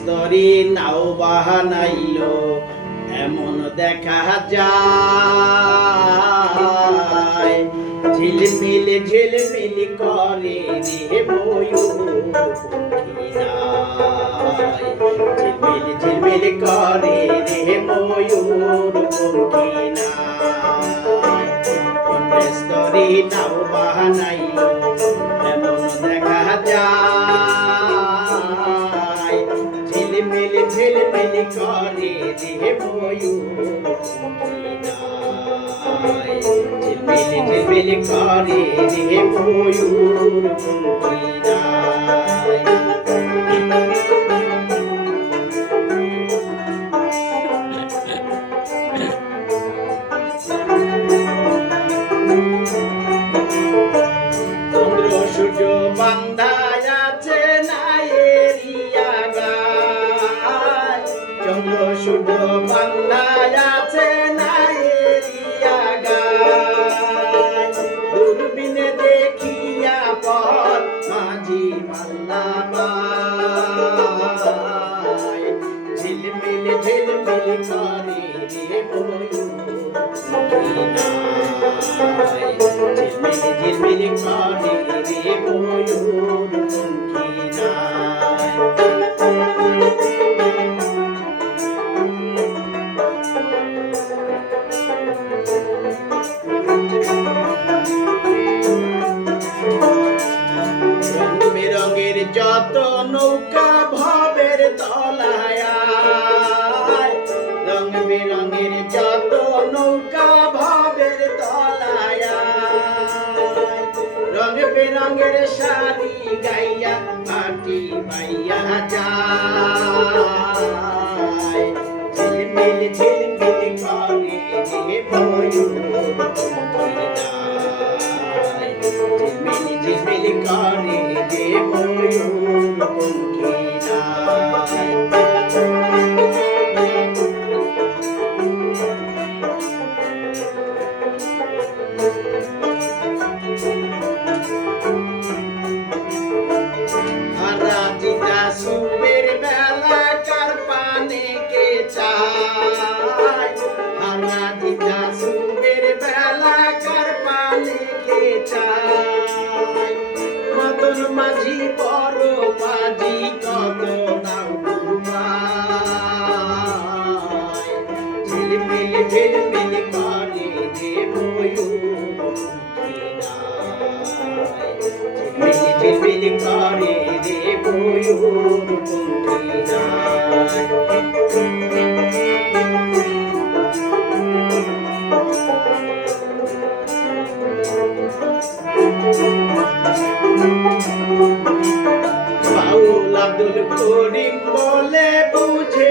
স্তরি নাও বাহানাইল, এমন দেখা যায় ঝিলমিল ঝিলমিল করে রে। ঝিলমিল ঝিলমিল করে রে ময়ূর। স্তরি নাও বাহানাইল রে ময়ূর। ঝিলমিল ঝিলমিল করে রে সূর্য বান্ধায় আছে গায় দূরবীনে দেখিয়া পথ মাঝি মাল্লা ঝিলমিল ঝিলমিল করে রে ময়ূর রং বেরঙের যত নৌকা ভবের তলায় রং বেরঙের শাড়ি গাইয়া, মাটি পাইয়া যায়। ঝিলমিল ঝিলমিল করে ময়ূর ঝিলমিল ঝিলমিল করে ময়ূর ঝিলমিল করে বাউল আব্দুল করিম বলে বুঝে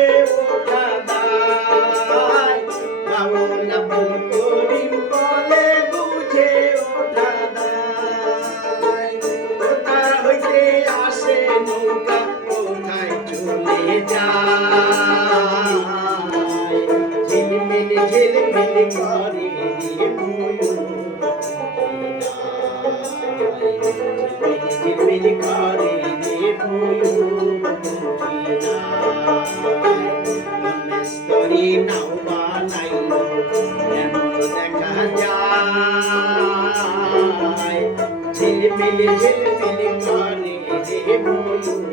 ঝিলমিলি ঝিলমিলি করে রে ময়ূর